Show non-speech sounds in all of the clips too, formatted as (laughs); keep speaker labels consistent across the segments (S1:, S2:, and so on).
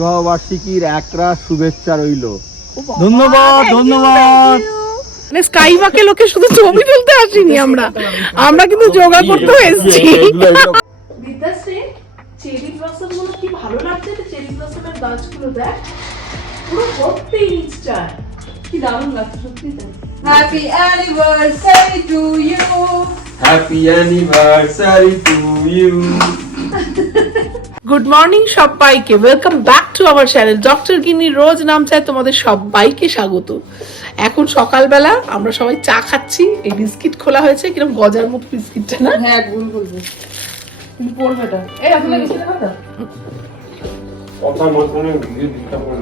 S1: বিবাহ বার্ষিকীর একরা শুভেচ্ছা রইল।
S2: ধন্যবাদ ধন্যবাদ।
S3: মানে স্কাই ওয়াকে লোকে শুধু ছবি তুলতে আসিনি আমরা। আমরা কিন্তু যোগা করতে এসেছি। বিদ্যাশ্রী চেরি ব্লসমগুলো কি ভালো লাগছে? চেরি ব্লসমের গাছগুলো দেখ। পুরো ভর্তি নিচটায় কি দারুণ লাগছে সত্যি তাই।
S4: Happy anniversary to you.
S1: Happy anniversary to you
S3: good morning সবাইকে। Welcome back to our channel doctor Ginny Rose নাম চায় তোমাদের সবাইকে স্বাগত। এখন সকালবেলা আমরা সবাই চা খাচ্ছি। এই বিস্কিট খোলা হয়েছে কীরকম গজার মতো বিস্কিটটা না?
S4: হ্যাঁ গুল না?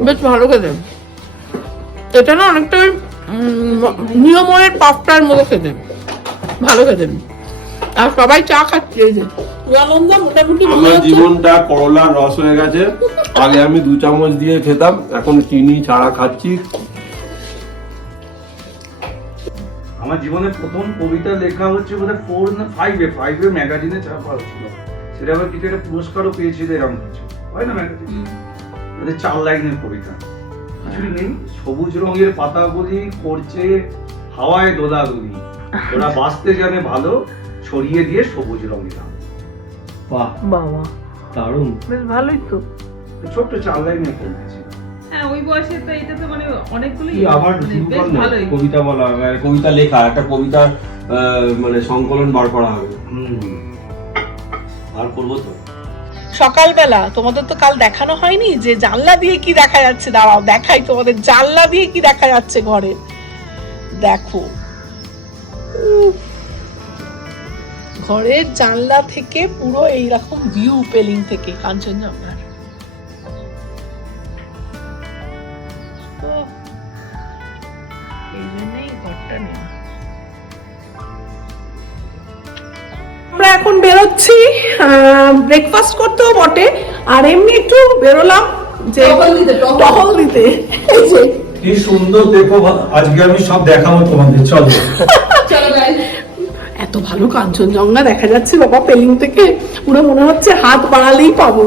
S3: বেশ ভালো খেতে এটা না অনেকটা উম, নিয়মনের পাপটার মতো খেতে। ভালো খেতে। আর সবাই চা খাচ্ছে এই যে।
S5: আমার জীবনটা করলার রস হয়ে গেছে। আগে আমি দু চামচ দিয়ে খেতাম এখন চিনি ছাড়া খাচ্ছি।
S2: আমার জীবনের প্রথম কবিতা লেখা হচ্ছে বোধহয় ফোর না ফাইভে ফাইভে ম্যাগাজিনে ছাপা হচ্ছিল। সেটা আবার কিছু একটা পুরস্কারও পেয়েছিল এরকম কিছু। হয় না ম্যাগাজিন চার লাইনের কবিতা। কিছুই নেই। সবুজ রঙের পাতাগুলি করছে হাওয়ায় দোলাদুলি ওরা বাঁচতে জানে ভালো ছড়িয়ে দিয়ে সবুজ।
S1: বাহ।
S3: বাবা।
S1: দারুণ।
S3: বেশ ভালোই তো।
S2: ছোট্ট চার কবিতা
S4: হ্যাঁ ওই বয়সে তো এটা তো মানে অনেকগুলো
S5: তুই আবার শুরু কর না, কবিতা বলা মানে কবিতা লেখা একটা কবিতা আহ, মানে সংকলন বার করা হবে। আর করব তো?
S3: সকালবেলা, তোমাদের তো কাল দেখানো হয়নি যে জানলা দিয়ে কি দেখা যাচ্ছে? দাঁড়াও, দেখাই তোমাদের, জানলা দিয়ে কি দেখা যাচ্ছে ঘরে? দেখো। ঘরের জানলা থেকে পুরো এইরকম ভিউ পেলিং থেকে, কাঞ্চনজঙ্ঘার। আমরা এখন বেরোচ্ছি ব্রেকফাস্ট করতেও বটে আর এমনি একটু বেরোলাম যে
S4: টহল দিতে,
S6: কি সুন্দর দেখো আজকে আমি সব দেখাবো তোমাদের চলো।
S3: এত ভালো কাঞ্চনজঙ্ঘা দেখা যাচ্ছে বাবা পেলিং থেকে। পুরো মনে হচ্ছে হাত বাড়ালেই পাবো।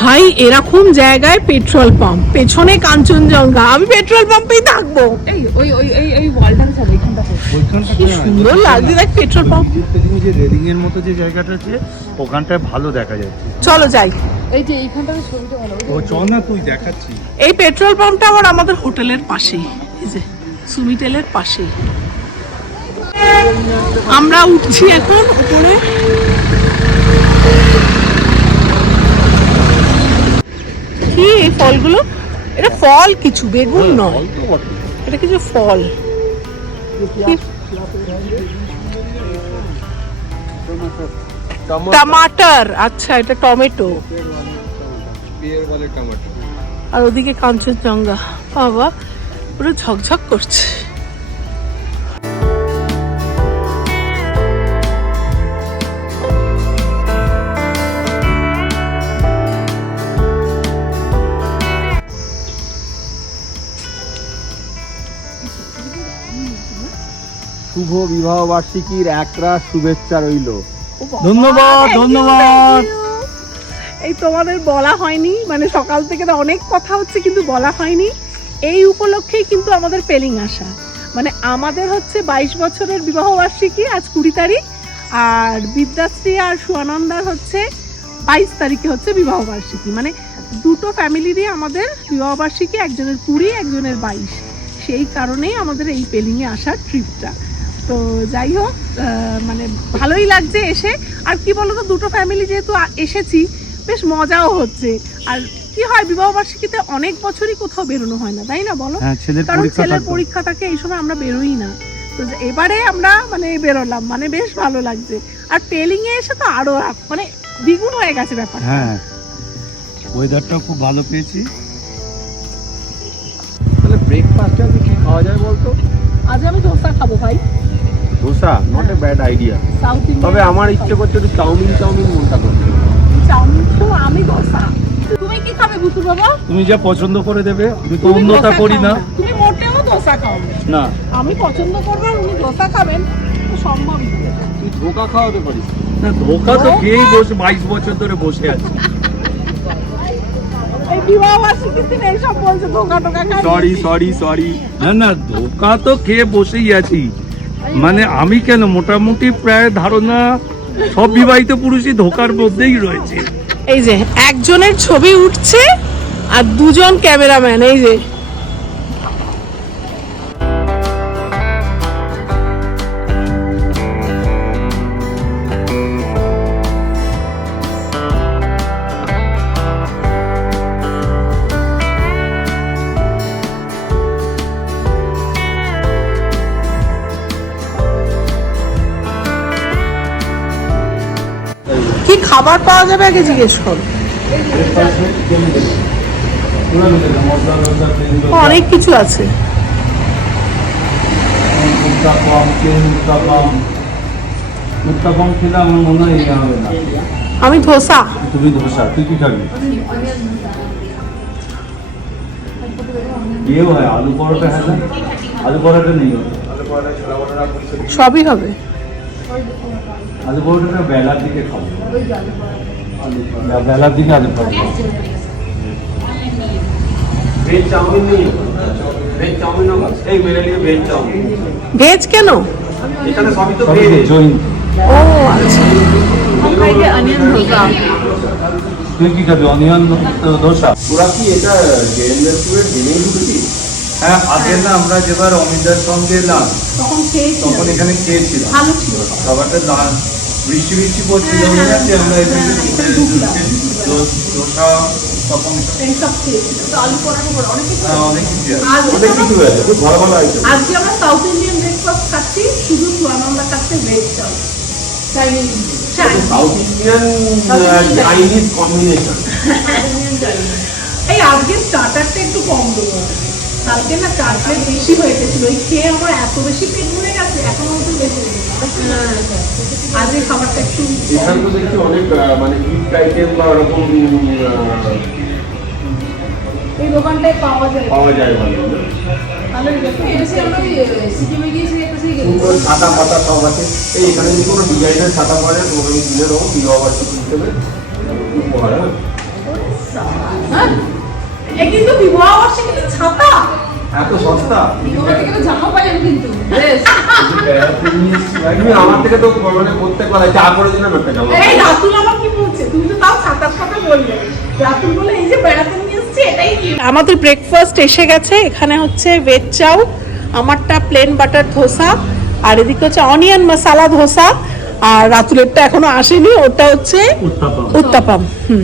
S3: ভাই এরকম জায়গায় পেট্রোল পাম্প পেছনে কাঞ্চনজঙ্ঘা আমি পেট্রোল পাম্পেই থাকব।
S4: এই ওই ওই এই এই
S3: কি সুন্দর লাগছে দেখ পেট্রোল পাম্প।
S2: যে রেলিং এর মতো যে জায়গাটা আছে ওখানটায় ভালো দেখা যাচ্ছে।
S3: চলো যাই।
S4: এই যে এইখানটাতে ছবিটা ভালো
S2: ও চ না তুই দেখাচ্ছি।
S3: এই পেট্রোল পাম্পটা আবার আমাদের হোটেলের পাশেই এই যে সুমিটেলের পাশেই। আমরা উঠছি এখন উপরে। কি এই ফলগুলো? এটা ফল কিছু বেগুন নয়। এটা কিছু ফল। টমাটার আচ্ছা এটা টমেটো। আর ওদিকে কাঞ্চনজঙ্ঘা। বাবা পুরো ঝকঝক করছে।
S1: শুভ বিবাহ বার্ষিকীর একরা শুভেচ্ছা রইল।
S2: ধন্যবাদ ধন্যবাদ।
S3: এই তোমাদের বলা হয়নি মানে সকাল থেকে তো অনেক কথা হচ্ছে কিন্তু বলা হয়নি। এই উপলক্ষেই কিন্তু আমাদের পেলিং আসা। মানে আমাদের হচ্ছে বাইশ বছরের বিবাহ বার্ষিকী আজ কুড়ি তারিখ আর বিদ্যাশ্রী আর সুয়ানন্দার হচ্ছে বাইশ তারিখে হচ্ছে বিবাহ বার্ষিকী মানে দুটো ফ্যামিলিরই আমাদের বিবাহ বার্ষিকী একজনের কুড়ি একজনের বাইশ। সেই কারণেই আমাদের এই পেলিংয়ে আসার ট্রিপটা তো যাই হোক মানে ভালোই লাগছে এসে। আর কি বলতো দুটো ফ্যামিলি যেহেতু এসেছি বেশ মজাও হচ্ছে। আর কি হয় বিবাহ বার্ষিকীতে অনেক বছরই কোথাও বেরোনো হয় না তাই না বলো?
S2: হ্যাঁ
S3: কারণ ছেলের পরীক্ষা থাকে এই সময় আমরা বেরোই না। তো এবারে আমরা মানে বেরোলাম মানে বেশ ভালো লাগছে। আর পেলিং এ এসে তো আরও মানে দ্বিগুণ হয়ে গেছে ব্যাপার
S2: হ্যাঁ ওয়েদারটা খুব ভালো পেয়েছি।
S1: তাহলে ব্রেকফাস্টে আজকে কি খাওয়া যায় বলতো?
S3: আজ আমি ধোসা খাব ভাই।
S1: Dosa not a bad idea তবে আমার ইচ্ছে করছে একটু চাউমিন চাউমিন মনটা করছে
S3: চাউমিন তো আমি ধোসা। তুমি কি খাবে বুসু বাবা?
S2: তুমি যা পছন্দ করে দেবে আমি তো অন্যতা করি না।
S3: তুমি মোটেও ধোসা খাও না।
S2: না।
S3: আমি পছন্দ করব আর উনি ধোসা খাবেন তো না।
S1: তুই ধোকা খাওয়াতে পারিস।
S2: না ধোকা তো খেয়েই বসে বাইশ বছর ধরে বসে আছে।
S1: সরি সরি সরি
S2: না না ধোকা তো খেয়ে বসেই আছি। মানে আমি কেন? মোটামুটি প্রায় ধারণা সব বিবাহিত পুরুষই ধোকার মধ্যেই রয়েছে।
S3: এই যে, একজনের ছবি উঠছে আর দুজন ক্যামেরাম্যান, এই যে। খাবার পাওয়া যাবে আগে জিজ্ঞেস কর। অনেক কিছু আছে। আমি ধোসা।
S5: তুমি ধোসা তুই কি খাবি ইয়েও হয় আলু পরোটা হ্যাঁ আলু পরোটা নেই।
S3: সবই হবে।
S5: আলু পরোটাটা বেলার দিকে খাব। বেলার দিকে আলু পরোটা ভেজ চাউমিন নেই? ভেজ চাউমিন এই মেরে লিয়ে ভেজ চাউমিন।
S3: ভেজ কেন?
S5: এখানে সবই তো ভেজ
S3: ও আচ্ছা।
S5: তুই কি খাবি? অনিয়ন দোসা তোরা কি এটা জেনেই ঢুকেছি
S2: হ্যাঁ আগে না আমরা যেবার অমিতার সঙ্গে এলাম
S3: তখন
S2: তখন এখানে খেয়েছিলাম
S3: ভালো ছিল।
S2: খাবারটা দান বৃষ্টি বৃষ্টি পড়ছিল
S3: হ্যাঁ,
S2: মনে
S3: হ্যাঁ,
S2: আছে আমরা এখানে দোসা তখন
S3: এইসব খেয়েছিলাম তো আলু পরাঠা অনেক কিছু
S2: হ্যাঁ, অনেক কিছু
S3: আজকে
S5: অনেক কিছু হয়েছে খুব ভালো ভালো আইটেম
S3: আজকে আমরা সাউথ ইন্ডিয়ান ব্রেকফাস্ট খাচ্ছি শুধু সুয়ানন্দা খাচ্ছে ভেজ চাল। Chinese Chinese
S5: South Indian Chinese combination
S3: এই আজকে স্টার্টারটা একটু কম দেবো। কালকে না চার প্লেট বেশি হয়ে গেছিল। ওই খেয়ে আমার এত বেশি পেট ভরে গেছে এখন মতো বেশি হ্যাঁ আজকে খাবারটা একটু
S5: এখানে তো দেখছি অনেক মানে গিফট আইটেম বা ওরকম
S3: এই দোকানটায় পাওয়া যায়।
S5: পাওয়া যায় ভালো
S4: আমরা সিকিমে গিয়েছি একটা সেই
S5: ছাতা পাতা সব আছে। এই এখানে যদি কোনো ডিজাইনের ছাতা বিবাহ বার্ষিকী হিসেবে উপহার হ্যাঁ?
S3: এ কিন্তু বিবাহ বার্ষিকীতে ছাতা।
S5: এত সস্তা?
S4: তোমার থেকে তো জামা পাই আমি কিন্তু। বেশ।
S5: আমার থেকে তো মানে প্রত্যেক বেলায় চা করে দিলাম একটা জামা
S3: এই রাতুল আমার কি বলছে? তুমি তো তাও ছাতার কথা বললে। রাতুল বলে এই যে বেড়াতে নিয়ে এসছি এটাই আমাদের ব্রেকফাস্ট এসে গেছে। এখানে হচ্ছে ভেজ চাউ আমারটা প্লেন বাটার ধোসা আর এদিকে হচ্ছে অনিয়ন মশালা ধোসা আর রাতুলেরটা এখনও আসেনি ওটা হচ্ছে উত্তাপাম। হুম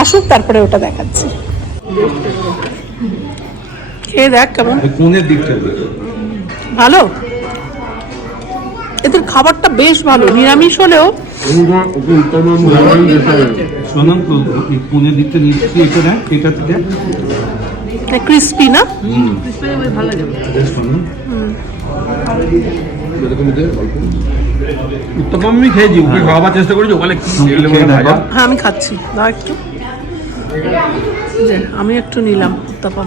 S3: আসুক তারপরে ওটা দেখাচ্ছি। খেয়ে দেখ কেমন।
S2: কোনের দিকটা
S3: ভালো। এদের খাবারটা বেশ ভালো নিরামিষ হলেও।
S2: শোনাম তো কোনের দিকটা নিচ্ছি এটা দেখ এটা থেকে
S3: ক্রিস্পি না?
S2: উত্তম আমি খেয়েছি ওকে খাওয়াবার চেষ্টা করেছি ওখানে
S3: হ্যাঁ আমি খাচ্ছি। দাও একটু। যে, আমি একটু নিলাম উত্তাপাম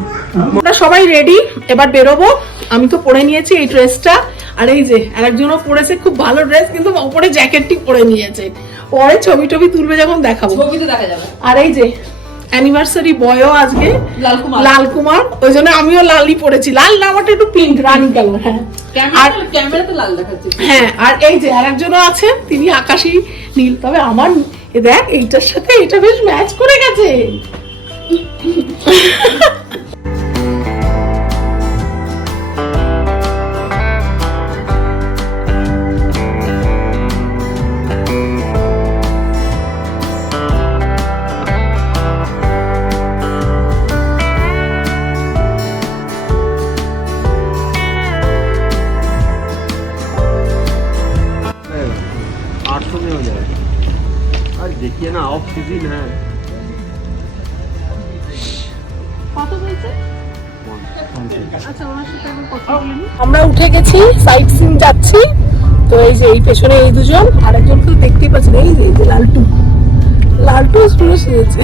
S3: আমরা সবাই রেডি এবার বেরোবো। আমি তো পরে নিয়েছি এই ড্রেসটা আর এই যে আরেকজনও পরেছে খুব ভালো ড্রেস কিন্তু ওপরে জ্যাকেটটি পরে নিয়েছে। পরে ছবি টবি তুলবে যখন দেখাবো।
S4: ছবিতে দেখা যাবে।
S3: আর এই যে অ্যানিভার্সারি বয়ও আজকে
S4: লাল কুমার
S3: ওই জন্য আমিও লালই পরেছি। লাল না আমারটা একটু পিঙ্ক রানি কালার হ্যাঁ। আর
S4: ক্যামেরাতে লাল দেখাচ্ছে।
S3: হ্যাঁ আর এই যে আরেকজনও আছে তিনি আকাশি নীল। তবে আমার দেখ এইটার সাথে এটা বেশ ম্যাচ করে গেছে। যে এই পেছনে এই দুজন, আরেকজন তো দেখতেই পাচ্ছেন এই যে এই যে লালটু। লালটু পুরো সেজেছে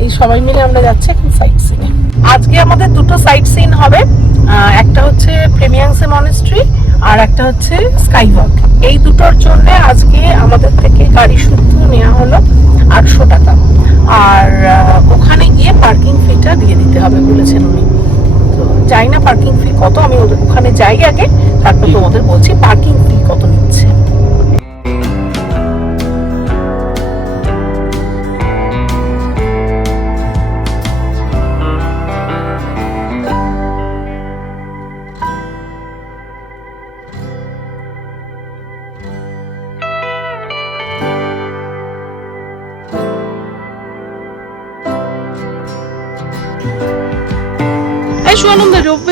S3: এই সবাই মিলে আমরা যাচ্ছি এখন সাইট সিনে আজকে আমাদের দুটো সাইট সিন হবে। একটা হচ্ছে প্রেমিয়াংসে মনেস্ট্রি আর একটা হচ্ছে স্কাই ওয়াক এই দুটোর জন্য আজকে আমাদের থেকে গাড়ি শুদ্ধ নেওয়া হলো আটশো টাকা। আর ওখানে গিয়ে পার্কিং ফিটা দিয়ে দিতে হবে বলেছেন উনি। যাই না পার্কিং ফি কত? আমি ওদের ওখানে যাই আগে তারপর তোমাদের বলছি পার্কিং ফি কত নিচ্ছে?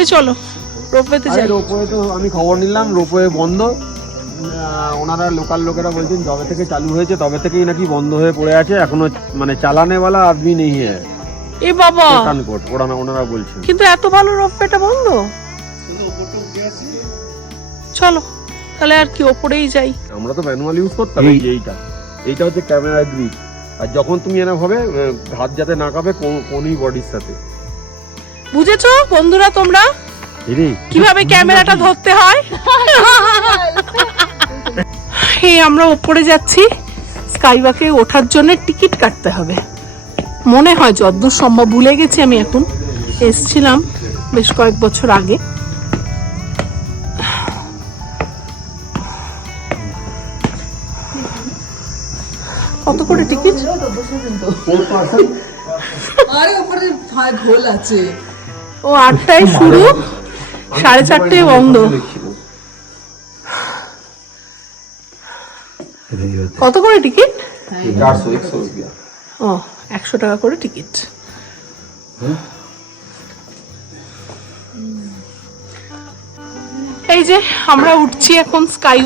S3: রোপওয়ে চলো রোপওয়েতে যাই।
S5: রোপওয়ে তো আমি খবর নিলাম রোপওয়ে বন্ধ। ওনারা লোকাল লোকেরা বলছেন যবে থেকে চালু হয়েছে তবে থেকেই নাকি বন্ধ হয়ে পড়ে আছে এখনও মানে চালানে वाला আদমি নেই
S3: এ। বাবা!
S5: কানকোট ওরা ওনারা বলছেন।
S3: কিন্তু এত ভালো রোপওয়েটা বন্ধ? চলো তাহলে আর কি ওপরেই যাই।
S5: আমরা তো ম্যানুয়াল ইউজ করতাম এই যে এইটা। এইটা হচ্ছে ক্যামেরা গ্রিপ আর যখন তুমি এরকম হবে হাত যাতে না কাঁপে কোন- কোনই বডির সাথে।
S3: বুঝেছ বন্ধুরা তোমরা? কীভাবে ক্যামেরাটা ধরতে হয়? (laughs) এই আমরা ওপরে যাচ্ছি। স্কাইওয়াকে ওঠার জন্য টিকিট কাটতে হবে। মনে হয় যতদূর সম্ভব ভুলে গেছি আমি এখন। এসছিলাম বেশ কয়েক বছর আগে। কত করে টিকিট?
S4: আরে উপরে ঘোল আছে।
S3: ও আটটায় শুরু? সাড়ে চারটায় বন্ধ। কত করে টিকিট? ও একশো টাকা করে টিকিট। এই যে আমরা উঠছি এখন স্কাই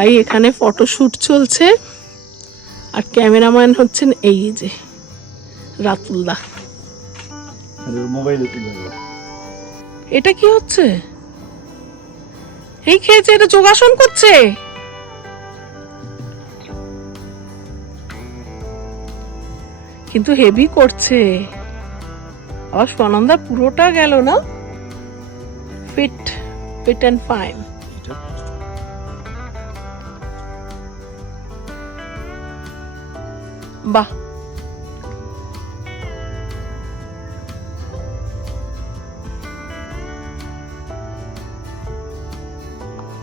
S3: ভাই এখানে ফটোশুট চলছে। আর ক্যামেরাম্যান হচ্ছেন এই যে রাতুল্লাহ
S2: মোবাইল
S3: এটা কি হচ্ছে? এই খেয়েছে এটা যোগাসন করছে। কিন্তু হেভি করছে। আবার স্বনন্দা পুরোটা গেল না? ফিট ফিট অ্যান্ড ফাইন বাহ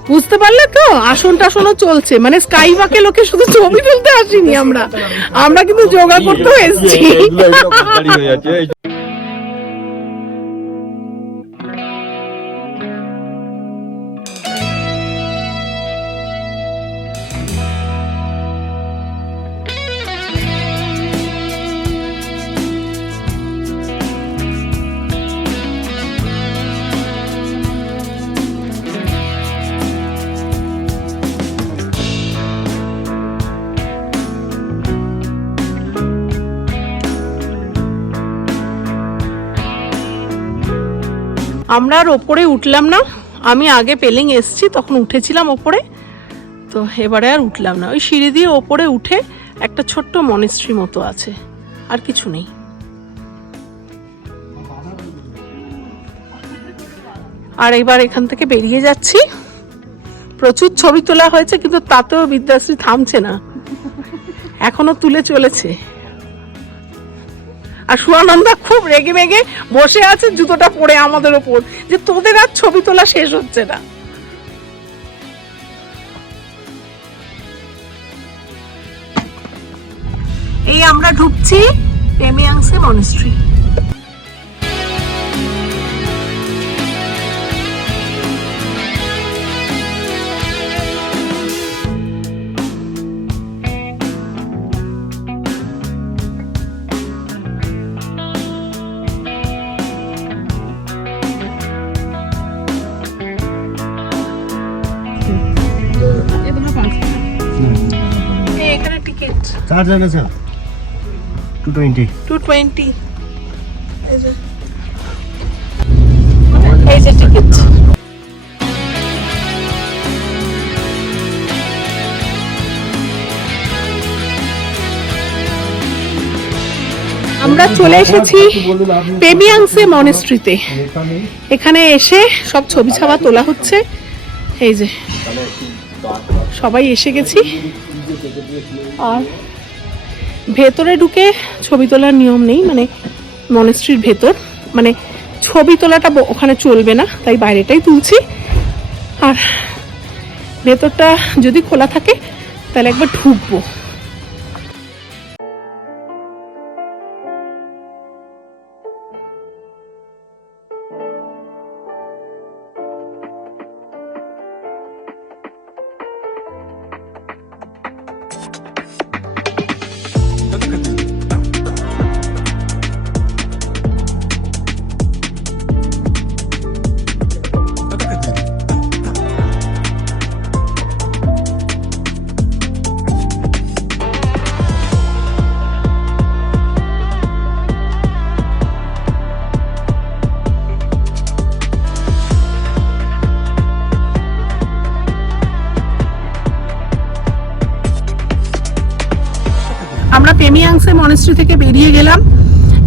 S3: বুঝতে পারলে তো আসন টাসনও চলছে মানে স্কাই ওয়াকে লোকে শুধু ছবি তুলতে আসিনি আমরা আমরা কিন্তু যোগা করতেও এসেছি আমরা আর ওপরে উঠলাম না। আমি আগে পেলিং এসছি, তখন উঠেছিলাম ওপরে। তো এবারে আর উঠলাম না। ওই সিঁড়ি দিয়ে ওপরে উঠে একটা ছোট্ট মনেস্ট্রি মতো আছে। আর কিছু নেই। আর এবার এখান থেকে বেরিয়ে যাচ্ছি। প্রচুর ছবি তোলা হয়েছে, কিন্তু তাতেও বিদ্যাশ্রী থামছে না। এখনও তুলে চলেছে। আর সুয়ানন্দা খুব রেগে মেগে বসে আছে জুতোটা পরে আমাদের ওপর, যে তোদের আর ছবি তোলা শেষ হচ্ছে না। এই আমরা ঢুকছি পেমিয়াংসে মনেস্ট্রি
S5: কার জানে sir two twenty
S3: two twenty এই যে টিকিট আমরা চলে এসেছি পেবিয়াংসে মনেস্ট্রিতে এখানে এসে সব ছবি ছাওয়া তোলা হচ্ছে। এই যে। সবাই এসে গেছি। আর ভেতরে ঢুকে ছবি তোলার নিয়ম নেই মানে মনেস্ট্রির ভেতর। মানে ছবি তোলাটা ওখানে চলবে না, তাই বাইরেটাই তুলছি। আর ভেতরটা যদি খোলা থাকে, তাহলে একবার ঢুকবো। আমরা পেমিয়াংসে মনেস্ট্রি থেকে বেরিয়ে গেলাম।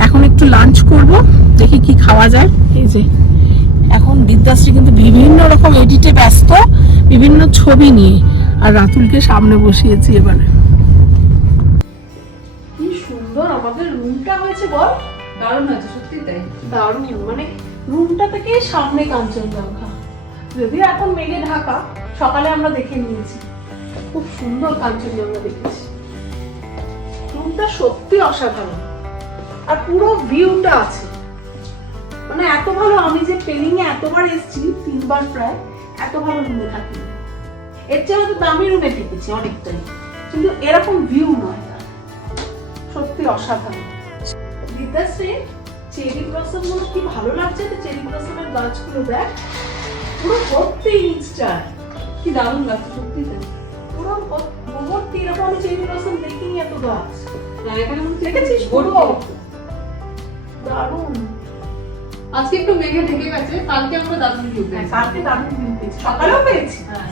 S3: এখন একটু লাঞ্চ করব দেখি কি খাওয়া যায়। এই যে এখন বিদ্যাশ্রী কিন্তু বিভিন্ন রকম এডিটে ব্যস্ত বিভিন্ন ছবি নিয়ে। আর রাতুলকে সামনে বসিয়েছি এবারে। কি সুন্দর আমাদের রুমটা হয়েছে বল।
S4: দারুণ হয়েছে সত্যি তাই।
S3: দারুণ মানে রুমটা থেকে সামনে কাঞ্চনজঙ্ঘা। যদিও এখন মেঘে ঢাকা সকালে আমরা দেখে নিয়েছি। খুব সুন্দর কাঞ্চনজঙ্ঘা দেখেছি। রুমটা সত্যি অসাধারণ। আর পুরো ভিউটা আছে। মানে এত ভালো আমি যে ট্রেনিং এ এতবার এসেছি, তিনবার প্রায়, এত ভালো রুমে থাকি। এর চেয়ে হয়তো দামি রুমে থেকেছি অনেকটাই। কিন্তু এরকম ভিউ নয় সত্যি অসাধারণ। বিদ্যাশ্রী চেরি ব্লসমগুলো কি ভালো লাগছে? তো চেরি ব্লসমের গাছগুলো দেখ। পুরো ভর্তি ইনস্টার
S4: কি দারুণ লাগছে, সত্যি তাই।
S3: পুরো ভর- ভর্তি, এরকম আমি চেরি ব্লসম দেখিনি এত গাছ। দেখেছিস পুরো দারুণ।
S4: আজকে একটু মেঘে ঢেকে গেছে কালকে আমরা দারুণ ভিউ
S3: হ্যাঁ,
S4: পেয়েছি
S3: কালকে দারুণ ভিউ পেয়েছি। সকালেও পেয়েছি।
S4: হ্যাঁ।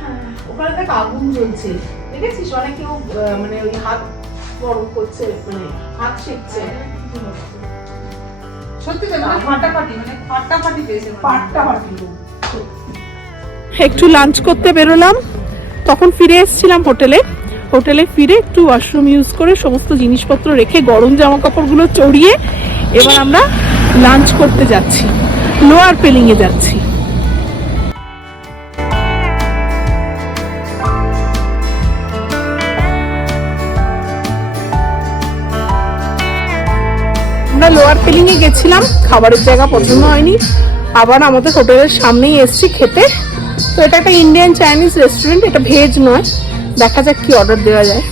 S3: হ্যাঁ, ওখানে দেখ আগুন জ্বলছে। দেখেছিস? অনেক কেউ মানে ওই হাত গরম করছে মানে হাত
S4: সত্যি মানে ফাটাফাটি মানে ফাটাফাটি পেয়েছে
S3: পাটটা একটু লাঞ্চ করতে বেরোলাম তখন ফিরে এসেছিলাম হোটেলে। হোটেলে ফিরে একটু ওয়াশরুম ইউজ করে সমস্ত জিনিসপত্র রেখে গরম জামা কাপড়গুলো চড়িয়ে এবার আমরা লাঞ্চ করতে যাচ্ছি। লোয়ার পেলিংয়ে যাচ্ছি। আমরা লোয়ার পেলিং এ গেছিলাম, খাবারের জায়গা পছন্দ হয়নি। আবার আমাদের হোটেলের সামনেই এসেছি খেতে। তো এটা একটা ইন্ডিয়ান চাইনিজ রেস্টুরেন্ট এটা ভেজ নয়। দেখা যাক কি অর্ডার দেওয়া যায়।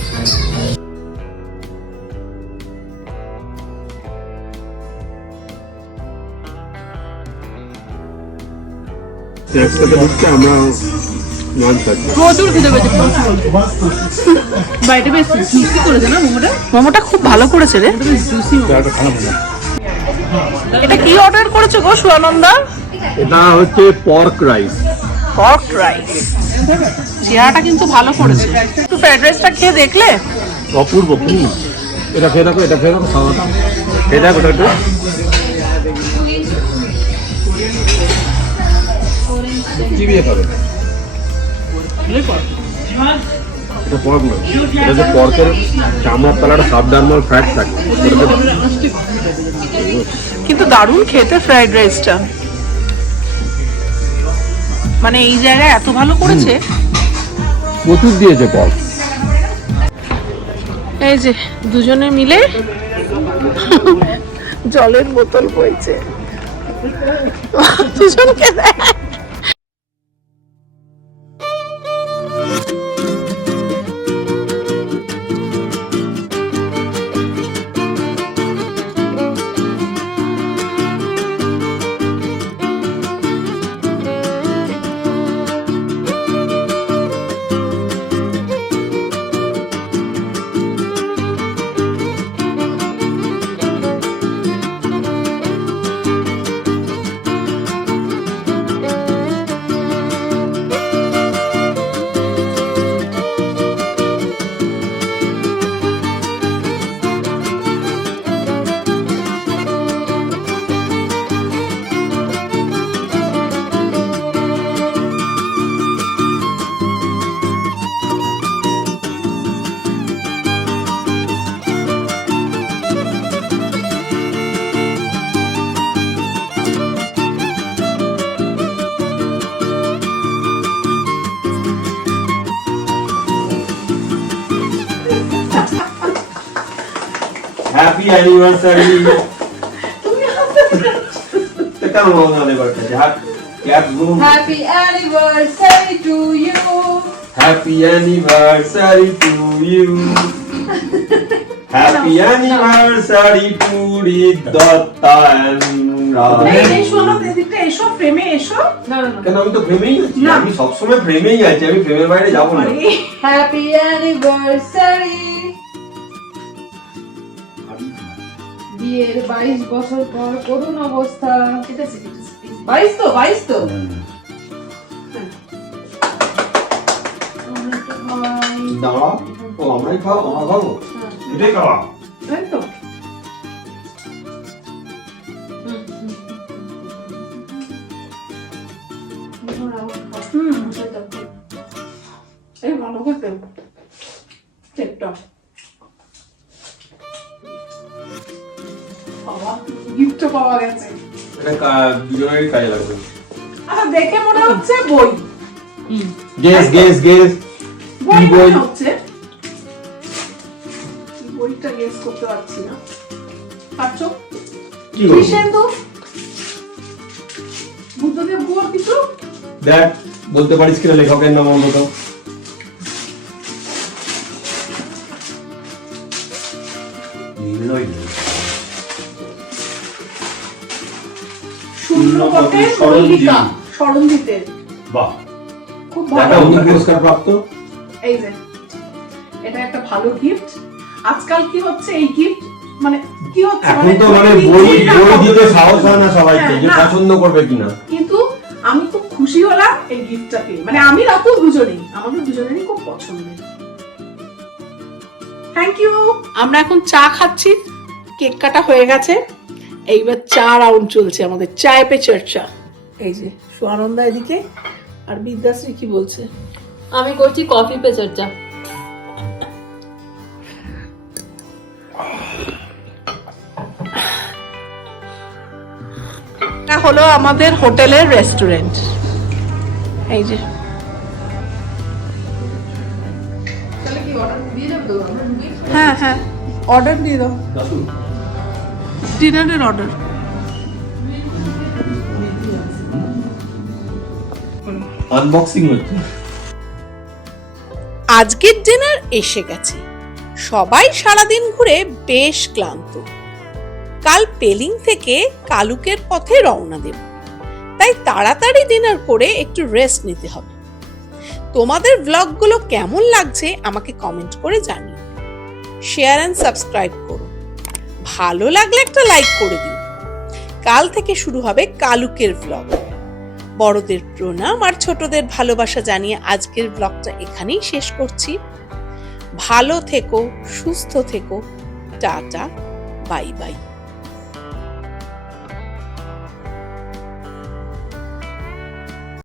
S5: আমরা
S4: মোমোটা?
S3: খুব ভালো করেছে রে। এটা কি অর্ডার করেছ গো সুয়ানন্দা?
S5: এটা হচ্ছে পর্ক রাইস
S3: পর্ক রাইস চেহারাটা কিন্তু ভালো করেছে। একটু ফ্রাইড রাইসটা খেয়ে দেখলে?
S5: অপূর্ব এটা খেয়ে দেখো এটা খেয়ে দেখো খাওয়াটা। খেয়ে দেখো এটা একটু। চিবিয়ে খাবে? এটা পর্ক নয়। এটা যে পর্কের চামড়ার তলাটা সাবধান ফ্যাট থাকে।
S3: কিন্তু দারুণ খেতে ফ্রাইড রাইসটা মানে এই জায়গায় এত ভালো করেছে?
S5: প্রচুর দিয়েছে কল
S3: এই যে দুজনে মিলে জলের বোতল বইছে। দুজনকে দেখ।
S5: অ্যানিভার্সারি কেন বাড়িতে ক্যাপ room
S4: happy anniversary to you
S5: happy anniversary to you happy anniversary to Dutta
S3: এই এসো আমার এসো ফ্রেমে এসো।
S4: না না না।
S5: কেন আমি তো ফ্রেমেই আছি। আমি সবসময় ফ্রেমেই আছি। আমি ফ্রেমের বাইরে যাব না।
S4: হ্যাপি অ্যানিভার্সারি বিয়ের বাইশ বছর পর করুণ অবস্থা। বাইশ তো বাইশ তো।
S5: দাঁড়া ও আমরাই খাও আমরা খাব?
S2: এটাই খাওয়া।
S3: তাই তো। হুম এই ভালো খেতে কেকটা বাবা গিফটও পাওয়া গেছে।
S5: এটা দুজনেরই কাজে লাগবে।
S3: আচ্ছা দেখে মনে হচ্ছে বই।
S5: গেস গেস গেস
S3: বই
S5: কি বই?
S3: হচ্ছে? বইটা গেস করতে পারছি না। পারছ?
S5: কি বলছিস?
S3: কৃষেন্দু বুদ্ধদেব গুহর কিছু?
S5: দেখ বলতে পারিস কিনা লেখকের নাম অন্তত।
S3: শূন্যপথের
S5: স্মরণ
S3: মল্লিকা
S5: দিন।
S2: বাহ।
S3: খুব ভালো।
S5: পুরস্কার প্রাপ্ত
S3: এই যে এটা একটা ভালো গিফট আজকাল কি হচ্ছে এই গিফট মানে কি হচ্ছে
S5: এখন তো মানে বই বই দিতে সাহস হয় না সবাইকে যে পছন্দ করবে কিনা।
S3: কিন্তু আমি খুব খুশি হলাম এই গিফটটা পেয়ে মানে আমি রাতুল দুজনেই। আমাদের দুজনেরই খুব পছন্দের। থ্যাংক ইউ আমরা এখন চা খাচ্ছি। কেক কাটা হয়ে গেছে। এইবার চা রাউন্ড চলছে আমাদের চায় পে চর্চা এই যে সুয়ানন্দা এদিকে আর বিদ্যাশ্রী কি বলছে?
S7: আমি করছি কফি পে চর্চা
S3: হলো আমাদের হোটেলের রেস্টুরেন্ট এই যে। হ্যাঁ হ্যাঁ অর্ডার দিয়ে দাও। ডিনারের অর্ডার
S5: আনবক্সিং হচ্ছে
S3: আজকের ডিনার এসে গেছে। সবাই সারাদিন ঘুরে বেশ ক্লান্ত। কাল পেলিং থেকে কালুকের পথে রওনা দেব। তাই তাড়াতাড়ি ডিনার করে একটু রেস্ট নিতে হবে। তোমাদের ব্লগগুলো কেমন লাগছে আমাকে কমেন্ট করে জানিও। শেয়ার অ্যান্ড সাবস্ক্রাইব করো। ভালো লাগলে একটা লাইক করে দিন কাল থেকে শুরু হবে কালুকের ব্লগ বড়দের প্রণাম আর ছোটদের ভালোবাসা জানিয়ে আজকের ব্লগটা এখানেই শেষ করছি। ভালো থেকো, সুস্থ থেকো। Tata bye bye